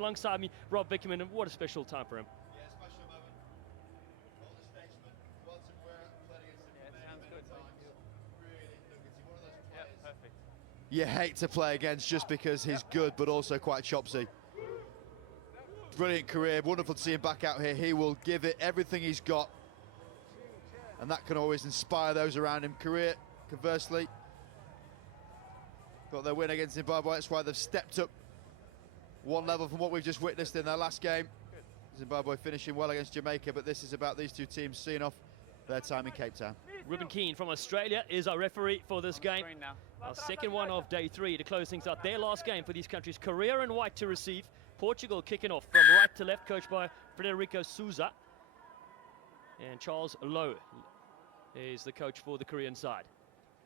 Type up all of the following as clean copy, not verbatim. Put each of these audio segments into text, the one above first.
alongside me, Rob Vickerman, and what a special time for him. Yeah, special moment. All the statesmen, well to wear, played against him. Yeah, sounds good. Really, look, it's one of those Yeah, players. perfect. You hate to play against just because he's good, but also quite chopsy. Brilliant career, wonderful to see him back out here. He will give it everything he's got, and that can always inspire those around him. Korea, conversely, got their win against Zimbabwe. That's why they've stepped up one level from what we've just witnessed in their last game. Zimbabwe finishing well against Jamaica, but this is about these two teams seeing off their time in Cape Town. Ruben Keane from Australia is our referee for this game. Now. Our second one of day 3 to close things out. Their last game for these countries. Korea in white to receive. Portugal kicking off from right to left, coached by Frederico Souza. And Charles Lowe is the coach for the Korean side.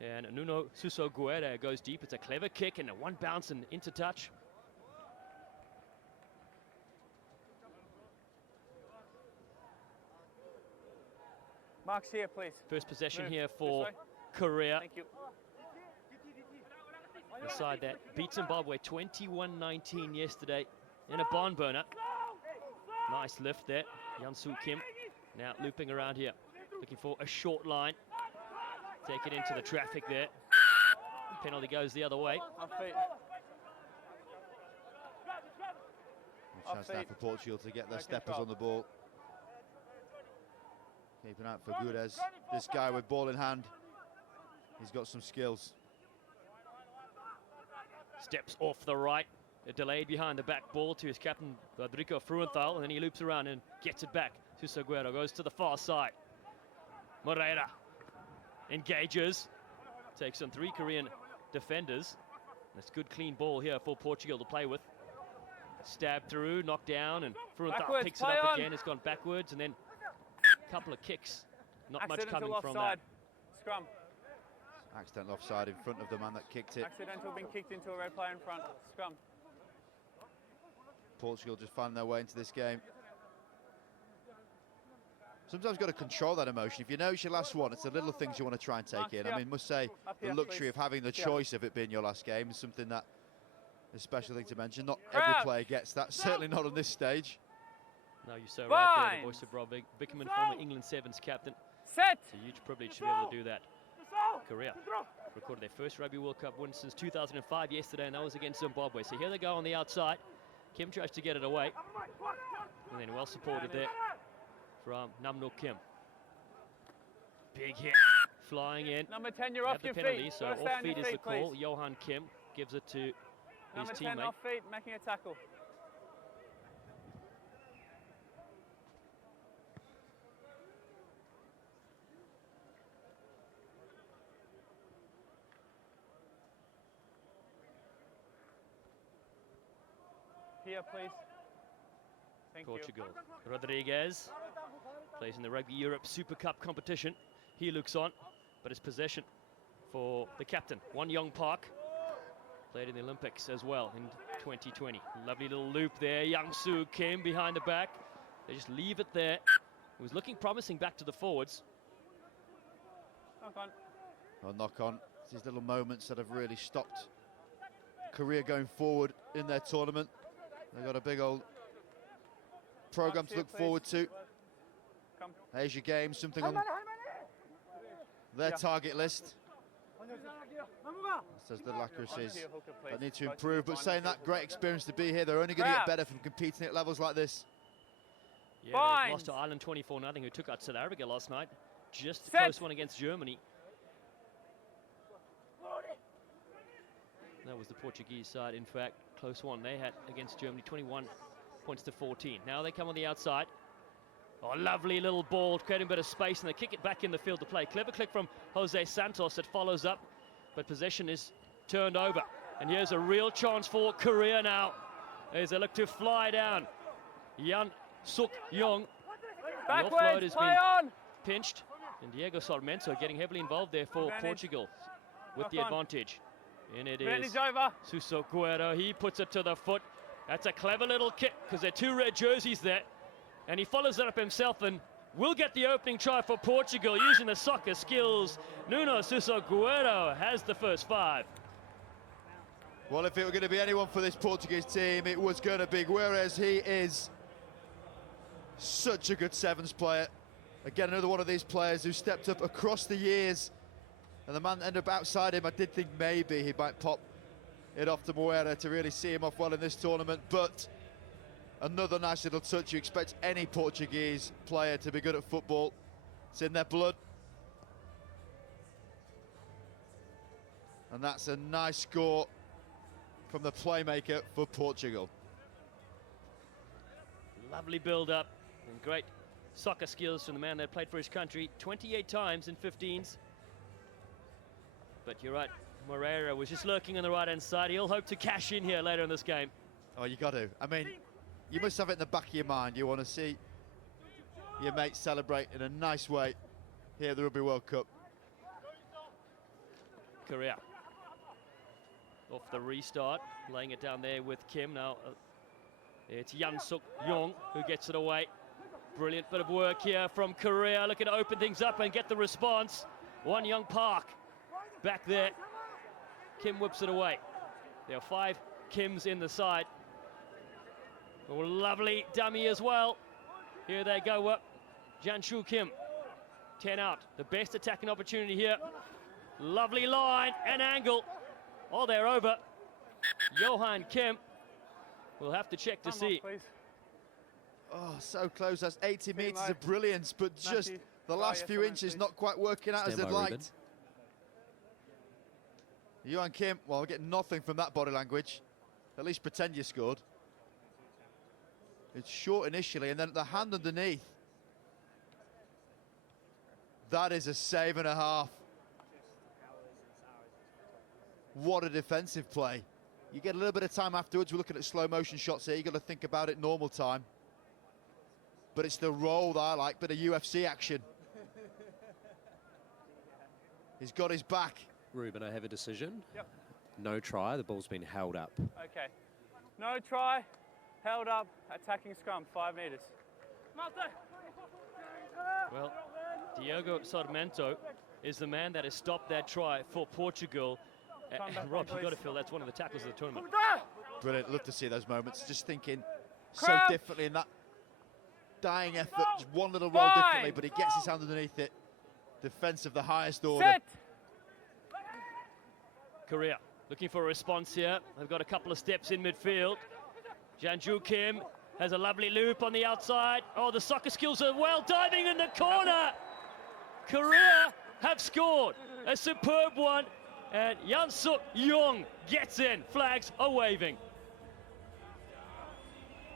And Nuno Suso Guerra goes deep. It's a clever kick and a one bounce and into touch. Marks here, please. First possession Move here this for way. Korea. Thank you. The side that beat Zimbabwe 21-19 yesterday in a barn burner. Nice lift there. Yan-Soo Kim now looping around here, looking for a short line. Take it into the traffic there. Penalty goes the other way. Off feet. A chance now for Portugal to get their steppers on the ball. Keeping out for Gudez. This guy with ball in hand, he's got some skills. Steps off the right, delayed behind the back ball to his captain Rodrigo Fruenthal, and then he loops around and gets it back. Suso Guerra goes to the far side. Moreira engages, takes on 3 Korean defenders. That's good clean ball here for Portugal to play with. Stabbed through, knocked down, and Fruenthal picks it up again. It's gone backwards, and then a couple of kicks. Not much coming from that. Scrum. Accidental offside in front of the man that kicked it. Accidental being kicked into a red player in front. Scrum. Portugal just finding their way into this game. Sometimes you've got to control that emotion. If you know it's your last one, it's the little things you want to try and take in. I mean, must say, the luxury of having the choice of it being your last game is something that is a special thing to mention. Not every player gets that, certainly not on this stage. No, you're so right there, the voice of Rob Vickerman, former England 7s captain. Set. It's a huge privilege to be able to do that. Korea recorded their first Rugby World Cup win since 2005 yesterday, and that was against Zimbabwe. So here they go on the outside. Kim tries to get it away. And then well supported there from Namno Kim. Big hit, flying in. Number 10, you're off your feet. So off feet is the call. Johan Kim gives it to his Number 10 teammate. off feet, making a tackle. Here, please. Thank Portugal. Rodriguez plays in the Rugby Europe Super Cup competition. He looks on, but it's possession for the captain, Won Young Park. Played in the Olympics as well in 2020. Lovely little loop there. Yang-Soo Kim behind the back. They just leave it there. It was looking promising back to the forwards. Knock on. Well, knock on. It's these little moments that have really stopped Korea going forward in their tournament. They've got a big old program to look forward to. Come. Asia Games, something on their target list. Says the accuracies that need to improve, but saying that, great experience to be here. They're only going to get better from competing at levels like this. Yeah, they lost to Ireland 24-0, who took out South Africa last night. Just a close one against Germany. That was the Portuguese side, in fact, close one they had against Germany, 21 points to 14. Now they come on the outside. Oh, lovely little ball, creating a bit of space, and they kick it back in the field to play. Clever click from Jose Santos that follows up, but possession is turned over. And here's a real chance for Korea now, as they look to fly down. Yan Suk Yong. The offload has been pinched, and Diego Sarmiento getting heavily involved there for Portugal with the advantage. And it is Suso Guerra. He puts it to the foot. That's a clever little kick because there are 2 red jerseys there. And he follows it up himself and will get the opening try for Portugal using the soccer skills. Nuno Suso Guerra has the first 5. Well, if it were going to be anyone for this Portuguese team, it was going to be Guerres. He is such a good sevens player. Again, another one of these players who stepped up across the years, and the man ended up outside him. I did think maybe he might pop it off to Moreira to really see him off well in this tournament, but another nice little touch. You expect any Portuguese player to be good at football. It's in their blood. And that's a nice score from the playmaker for Portugal. Lovely build-up and great soccer skills from the man that played for his country 28 times in 15s. But you're right, Moreira was just lurking on the right-hand side. He'll hope to cash in here later in this game. Oh, you got to. I mean, you must have it in the back of your mind. You want to see your mates celebrate in a nice way here at the Rugby World Cup. Korea off the restart, laying it down there with Kim. Now it's Yan-Suk Yong who gets it away. Brilliant bit of work here from Korea, looking to open things up and get the response. One Young Park back there. Kim whips it away. There are 5 Kims in the side. Oh, lovely dummy as well. Here they go up. Janshu Kim, 10 out. The best attacking opportunity here. Lovely line and angle. Oh, they're over. Johan Kim will have to check to see. Please. Oh, so close. That's 80 Green metres light. of brilliance, but just Matthew. the last yes, few I inches please. not quite working out as Stand they'd by, Ruben. liked. Johan Kim, well, we're getting nothing from that body language. At least pretend you scored. It's short initially, and then the hand underneath. That is a save and a half. What a defensive play. You get a little bit of time afterwards. We're looking at slow motion shots here. You've got to think about it normal time. But it's the roll that I like, bit of UFC action. He's got his back. Ruben, I have a decision. Yep. No try, the ball's been held up. Okay. No try, held up, attacking scrum, 5 metres. Well, Diogo Sarmento is the man that has stopped that try for Portugal. Come back And Rob, on, you've got to please. feel that's one of the tackles of the tournament. Brilliant, love to see those moments. Just thinking so Crouch. differently in that dying effort. Just one little roll Fine. differently, but he gets his hand underneath it. Defense of the highest order. Set! Korea looking for a response here. They've got a couple of steps in midfield. Janju Kim has a lovely loop on the outside. Oh, the soccer skills are well, diving in the corner. Korea have scored a superb one, and Yan-Suk Yong gets in. Flags are waving.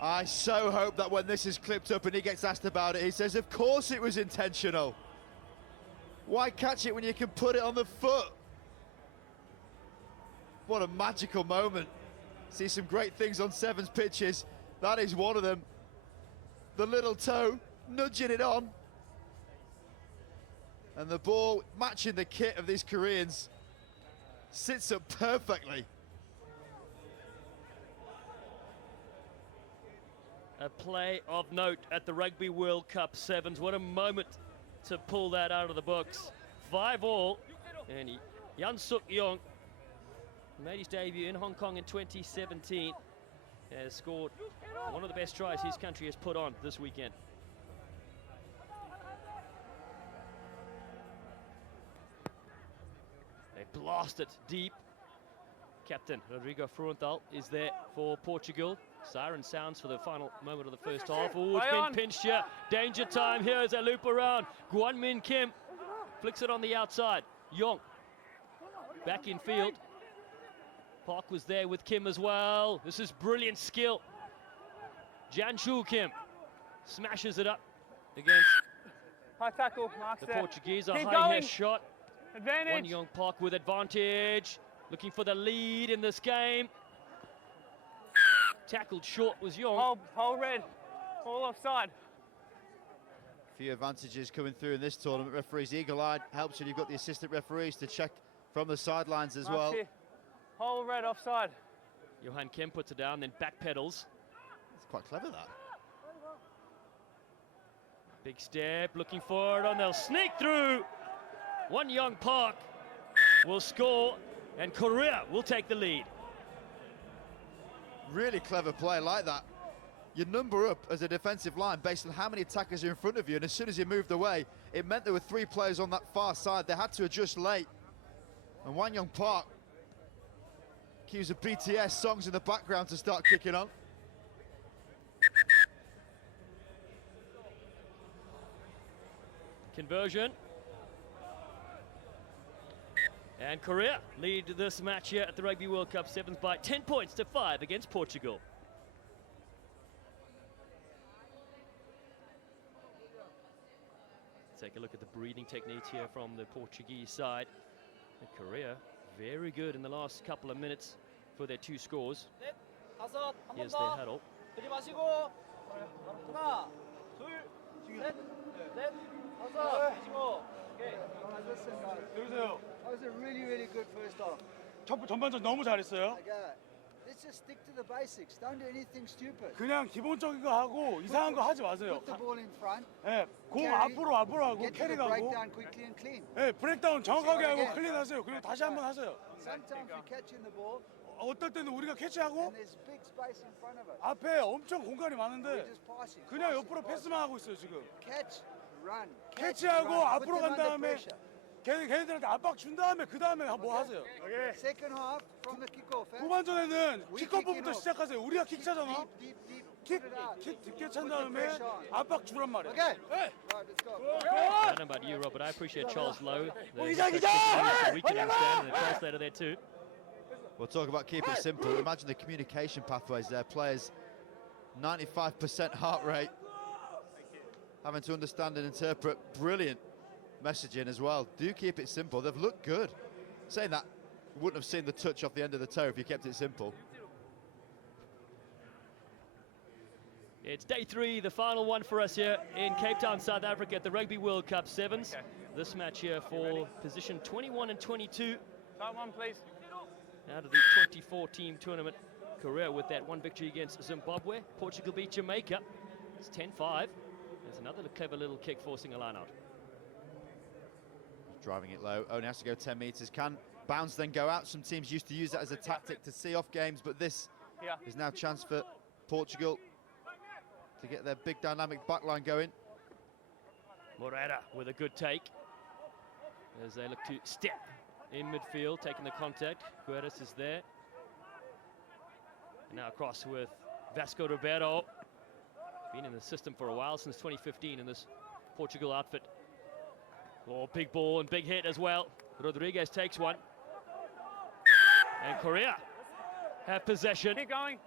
I so hope that when this is clipped up and he gets asked about it, he says, of course it was intentional. Why catch it when you can put it on the foot? What a magical moment. See some great things on Sevens pitches. That is one of them. The little toe, nudging it on. And the ball, matching the kit of these Koreans, sits up perfectly. A play of note at the Rugby World Cup Sevens. What a moment to pull that out of the books. 5-all, and Yan-Suk Yong made his debut in Hong Kong in 2017. Has scored one of the best tries his country has put on this weekend. They blast it deep. Captain Rodrigo Fruenthal is there for Portugal. Siren sounds for the final moment of the first half. Oh, it's been pinched here. Danger time here as they loop around. Guan Min Kim flicks it on the outside. Yong back in field. Park was there with Kim as well. This is brilliant skill. Janshu Kim smashes it up against High tackle, marks the there. Portuguese. A Keep high going. hair shot. Advantage. One Young Park with advantage. Looking for the lead in this game. Tackled short was Young. Hold red. All offside. Few advantages coming through in this tournament. Referees eagle-eyed helps when you've got the assistant referees to check from the sidelines as Marks well. here. Hold red offside. Johan Kim puts it down, then back pedals. It's quite clever, that. Big step, looking for it, and they'll sneak through. One Young Park will score, and Korea will take the lead. Really clever play like that. You number up as a defensive line based on how many attackers are in front of you, and as soon as you moved away, it meant there were 3 players on that far side. They had to adjust late. And Wan Young Park cues the BTS songs in the background to start kicking on. Conversion. And Korea lead this match here at the Rugby World Cup 7s by 10 points to 5 against Portugal. Take a look at the breathing techniques here from the Portuguese side. And Korea, very good in the last couple of minutes for their 2 scores. Here's their huddle. That was a really, really good first half. 전반전 너무 잘했어요. Okay. Let's just stick to the basics. Don't do anything stupid. 그냥 기본적인 거 하고 이상한 거 하지 마세요. Put the ball in front. 예, 공 Carry, 앞으로 하고 Get to the 캐리하고. breakdown quickly and clean. 예, 브레이크다운 정확하게 하고 again. 클린하세요. 그리고 다시 한번 하세요. Sometimes we catch in the ball 어떨 때는 우리가 캐치하고 and there's big space in front of us. 앞에 엄청 공간이 We're 많은데 just passing. 그냥 passing, 옆으로 passing. 패스만 하고 있어요 지금. Catch, run. 캐치하고 Put 앞으로 them 간 under 다음에 pressure. 걔네들한테 압박 준 다음에 그 다음에 뭐 하세요. Second half from the kickoff. eh? 후반전에는 We 킥오프부터 kicking off. 시작하세요. 우리가 킥 차잖아. Deep, deep, 킥, put it out. 킥 깊게 찬 Put the 다음에 pressure on. 압박 주란 말이야. Okay. 예. Right, let's go. I don't know about you, Rob, but I appreciate Charles Lowe. The weekend stand and the translator there too. We'll talk about keep it simple. Imagine the communication pathways there. Players, 95% heart rate. Having to understand and interpret brilliant messaging as well. Do keep it simple. They've looked good. Saying that, you wouldn't have seen the touch off the end of the toe if you kept it simple. It's day 3, the final one for us here in Cape Town, South Africa at the Rugby World Cup 7s. This match here for position 21 and 22 Time one, please. out of the 24-team tournament. Korea with that 1 victory against Zimbabwe. Portugal beat Jamaica. It's 10-5. There's another clever little kick forcing a line out. Driving it low, only has to go 10 metres. Can bounce then go out. Some teams used to use that as a tactic to see off games, but this is now a chance for Portugal to get their big dynamic backline going. Morera with a good take as they look to step in midfield, taking the contact. Guedes is there. And now across with Vasco Ribeiro. Been in the system for a while, since 2015 in this Portugal outfit. Oh, big ball and big hit as well. Rodriguez takes one. And Korea have possession. Keep going.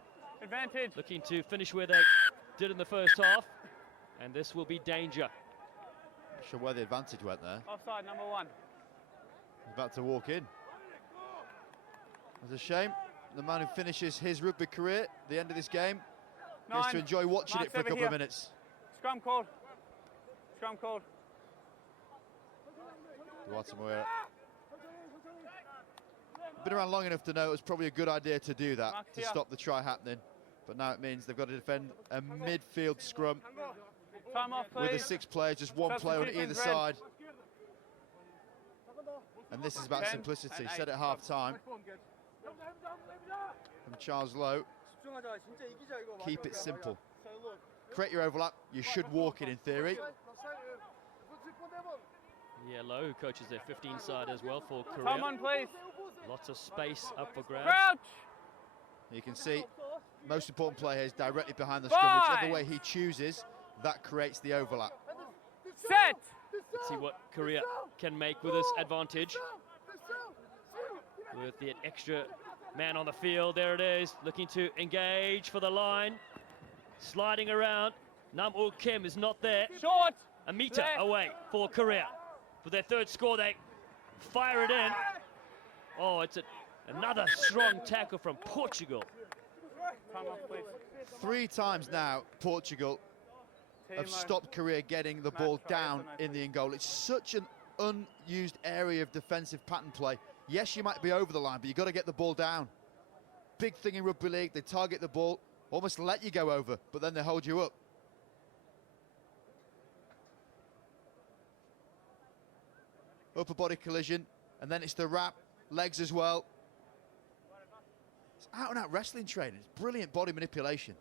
Advantage. Looking to finish where they did in the first half. And this will be danger. Not sure where the advantage went there. Offside, number 1. He's about to walk in. It's a shame. The man who finishes his rugby career, the end of this game, gets to enjoy watching Mark's it for a over couple here. of minutes. Scrum called. Scrum called. Moira. Been around long enough to know it was probably a good idea to do that, Mark's to here. stop the try happening. But now it means they've got to defend a midfield scrum Time off, with the please. 6 players, just 1 player on either Substitutions, red. side. And this is about 10 simplicity. and Said 8. at half time from Charles Lowe. Keep it simple. Create your overlap. You should walk it in theory. Yeah, Lowe, who coaches their 15 side as well for Time Korea. on, please. Lots of space up for grabs. Crouch. You can see most important player here is directly behind the scrum. Whichever way he chooses, that creates the overlap. Set. Let's see what Korea can make with this advantage. With the extra man on the field, there it is, looking to engage for the line. Sliding around, Nam Uk Kim is not there. Short. A metre Left. away for Korea. For their 3rd score, they fire it in. Oh, it's another strong tackle from Portugal. Time off, please. 3 times now, Portugal have stopped Korea getting the ball down in the in goal. It's such an unused area of defensive pattern play. Yes, you might be over the line, but you've got to get the ball down. Big thing in rugby league, they target the ball, almost let you go over, but then they hold you up. Upper body collision, and then it's the wrap, legs as well. It's out-and-out wrestling training. It's brilliant body manipulation.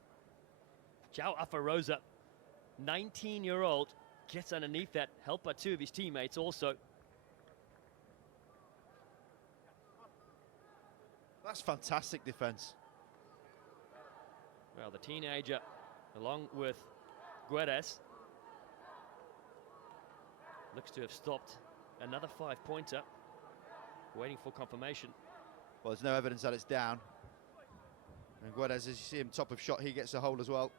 João Afarosa, 19-year-old, gets underneath that, helped by two of his teammates also. That's fantastic defense. Well, the teenager, along with Guedes, looks to have stopped another 5-pointer, waiting for confirmation. Well, there's no evidence that it's down. And Guedes, as you see him top of shot, he gets a hold as well.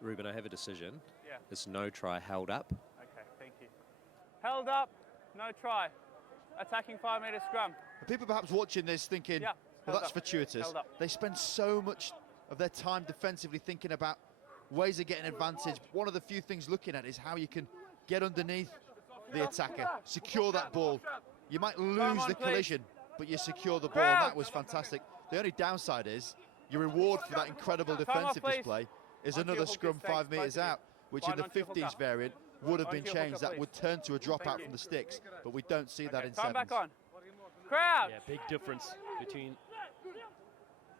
Ruben, I have a decision. Yeah. It's no try held up. Okay, thank you. Held up, no try. Attacking 5-meter scrum. And people perhaps watching this thinking, Yeah, well, held that's up. fortuitous. Held up. They spend so much of their time defensively thinking about ways of getting advantage. One of the few things looking at is how you can get underneath the attacker, secure that ball. You might lose on, the please. collision, but you secure the ball, and that was fantastic. The only downside is your reward for that incredible defensive please. display is Onto your another hookers, scrum thanks, 5 metres both of you. out, which Fine, in the onto your 15s hooker. variant would have been Onto your changed. hooker, That would please. turn to a dropout Thank you. from the sticks, but we don't see that Okay, in time back 7s. on. Crouch. Yeah, big difference between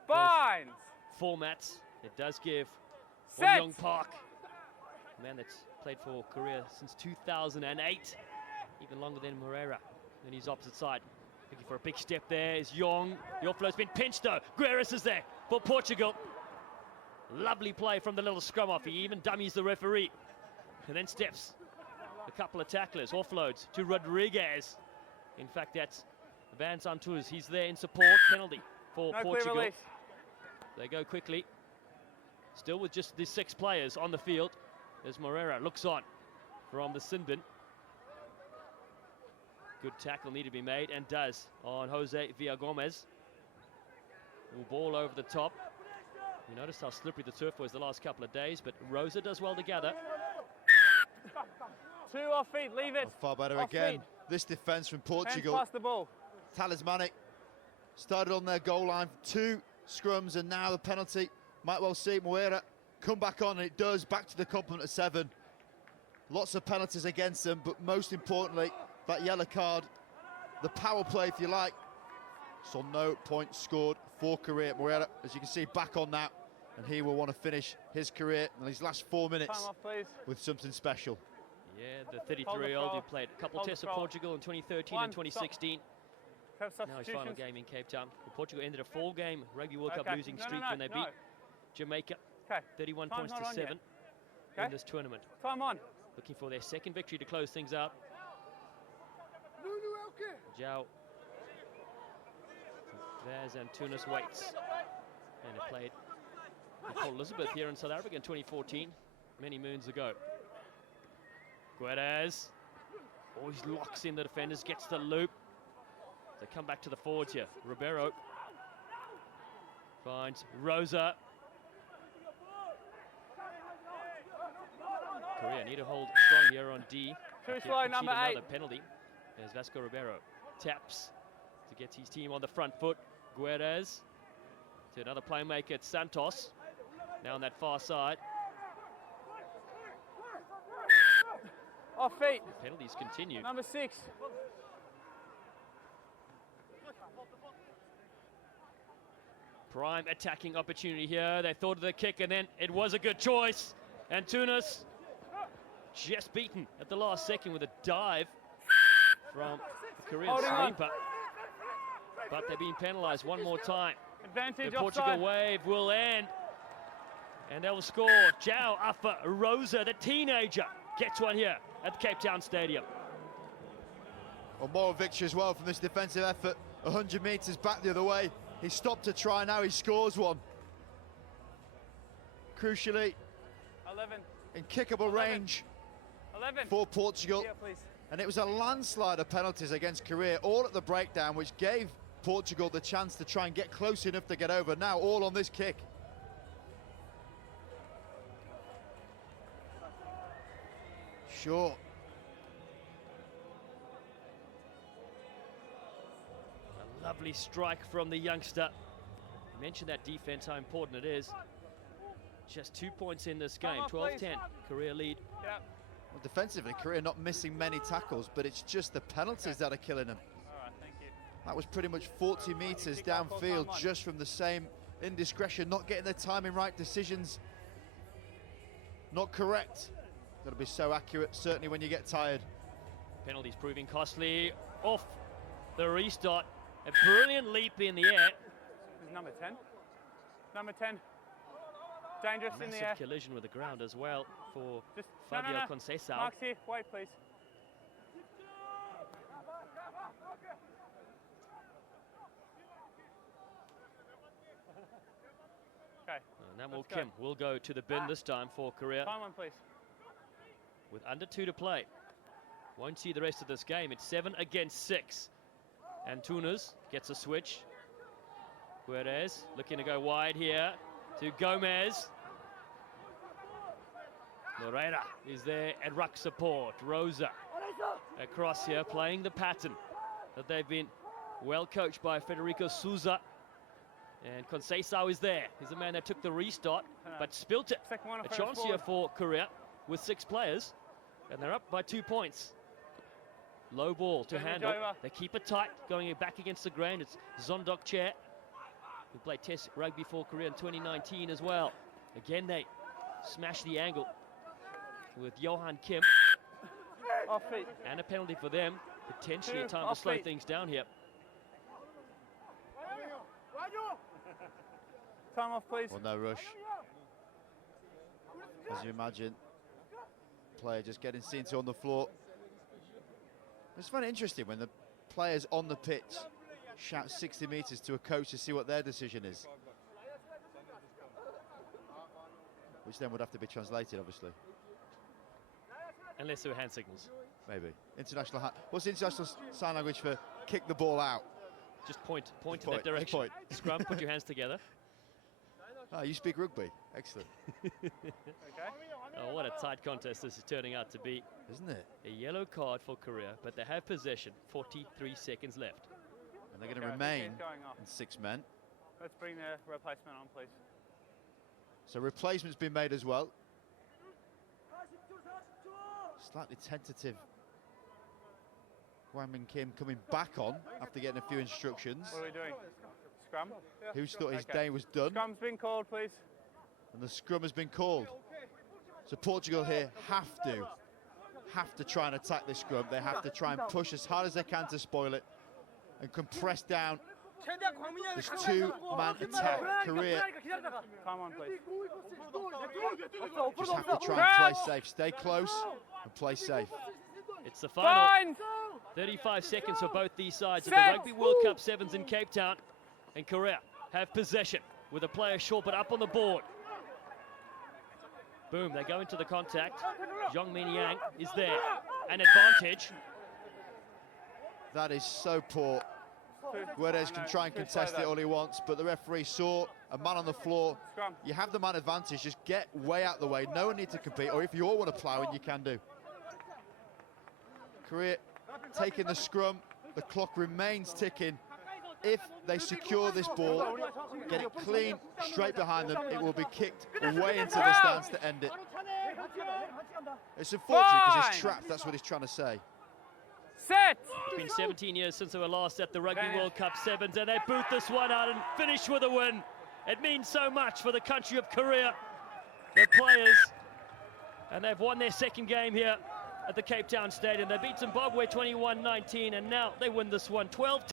Binds. formats. It does give Set. Young Park, a man that's played for Korea since 2008, even longer than Moreira, on his opposite side. Looking for a big step there is Yong. The offload's been pinched though. Guedes is there for Portugal. Lovely play from the little scrum off. He even dummies the referee. And then steps a couple of tacklers. Offloads to Rodriguez. In fact, that's Van Santos. He's there in support. Penalty for No clear Portugal. release. They go quickly. Still with just the 6 players on the field. As Moreira looks on from the sin bin. Good tackle need to be made, and does, on Jose Villagomez. Ball over the top. You noticed how slippery the turf was the last couple of days, but Rosa does well to gather. 2 off feet, leave it. Far better Off again. feet. This defence from Hands Portugal, past the ball. talismanic. Started on their goal line, 2 scrums, and now the penalty. Might well see Moreira come back on, and it does, back to the complement of 7. Lots of penalties against them, but most importantly, that yellow card, the power play, if you like. So no points scored for Korea. Moreira, as you can see, back on now, and he will want to finish his career in these last 4 minutes Time off, please. with something special. Yeah, the 33-year-old who played a couple Hold the tests for throw. Portugal in 2013 One, and 2016. Have Now his final substitutions. game in Cape Town. Well, Portugal ended a 4-game Rugby World Cup Okay. losing No, no, streak no, when they no. beat Jamaica, Okay. 31 Time's points not to on yet. 7 Okay. in this tournament. Time on. Looking for their second victory to close things out. João Vaz and Tunis waits. And it played with Port Elizabeth here in South Africa in 2014, many moons ago. Guedes always locks in the defenders, gets the loop. They come back to the forwards here. Ribeiro finds Rosa. Korea need to hold strong here on D. Too Yet slow, concede number 8. another penalty as Vasco Ribeiro taps to get his team on the front foot. Guedes to another playmaker, it's Santos. Now on that far side. Off feet. Penalties continue. Number 6. Prime attacking opportunity here. They thought of the kick, and then it was a good choice. And Tunis just beaten at the last second with a dive from the Korean Holding on. sweeper. But they're being penalised one more time. Advantage The Portugal offside. wave will end. And they will score. João Afarosa, the teenager, gets one here at the Cape Town Stadium. A moral victory as well from this defensive effort. 100 metres back the other way. He stopped to try, now he scores one. Crucially, 11. in kickable 11. range 11. for Portugal. Here, please. And it was a landslide of penalties against Korea, all at the breakdown, which gave Portugal the chance to try and get close enough to get over. Now all on this kick. Short. A lovely strike from the youngster. You mentioned that defense, how important it is. Just 2 points in this game, Come on, 12-10. please. Korea lead. Yeah. Well, defensively, Korea not missing many tackles, but it's just the penalties that are killing them. All right, thank you. That was pretty much 40 metres downfield just from the same indiscretion, not getting their timing right, decisions not correct. Got to be so accurate, certainly when you get tired. Penalties proving costly. Off the restart. A brilliant leap in the air. This is number 10. Number 10. Dangerous in the air. Massive collision with the ground as well for Just Fabio Conceição. Mark's here. Wait, please. Okay. And that will Let's go. Kim will go to the bin this time for Korea. Time one, please. With under 2 to play. Won't see the rest of this game. It's 7 against 6. And Tunas gets a switch. Guedes looking to go wide here to Gomez. Moreira is there at ruck support. Rosa across here playing the pattern that they've been well coached by Federico Souza. And Conceição is there. He's the man that took the restart but spilt it. Second one, A chance here for Korea with 6 players. And they're up by 2 points. Low ball to handle. They keep it tight, going back against the grain. It's Zondok Chair, who played Test rugby for Korea in 2019 as well. Again, they smash the angle with Johan Kim. Off feet. And a penalty for them. Potentially a time to Off slow feet. things down here. Time off, please. Well, no rush. As you imagine, player just getting seen to on the floor. It's very interesting when the players on the pitch shout 60 metres to a coach to see what their decision is. Which then would have to be translated, obviously. Unless there were hand signals. Maybe. What's the international sign language for kick the ball out? Just point in that Point, direction. point. Scrum, put your hands together. Ah, you speak rugby. Excellent. Okay. Oh, what a tight contest this is turning out to be. Isn't it? A yellow card for Korea, but they have possession. 43 seconds left. And they're going to Okay, remain it's going off. in 6 men. Let's bring the replacement on, please. So replacement's been made as well. Slightly tentative. Wang Min Kim coming back on after getting a few instructions. What are we doing? Scrum? Who thought his Okay. day was done? Scrum's been called, please. And the scrum has been called. So Portugal here have to try and attack this scrum. They have to try and push as hard as they can to spoil it and compress down this 2-man attack. Korea Time on, please. just have to try and play safe. Stay close and play safe. It's the final Fine! 35 seconds for both these sides of the Set. Rugby World Cup 7s in Cape Town. And Korea have possession with a player short but up on the board. Boom, they go into the contact. Jong Min Yang is there. An advantage. That is so poor. Guedes can try and contest it all he wants, but the referee saw a man on the floor. Scrum. You have the man advantage, just get way out the way. No one needs to compete, or if you all want to plough in, you can do. Korea taking the scrum. The clock remains ticking. If they secure this ball, get it clean, straight behind them, it will be kicked away into the stands to end it. It's unfortunate because he's trapped, that's what he's trying to say. Set! It's been 17 years since they were last at the Rugby World Cup 7s, and they boot this one out and finish with a win. It means so much for the country of Korea, their players, and they've won their second game here at the Cape Town Stadium. They beat Zimbabwe 21-19, and now they win this one 12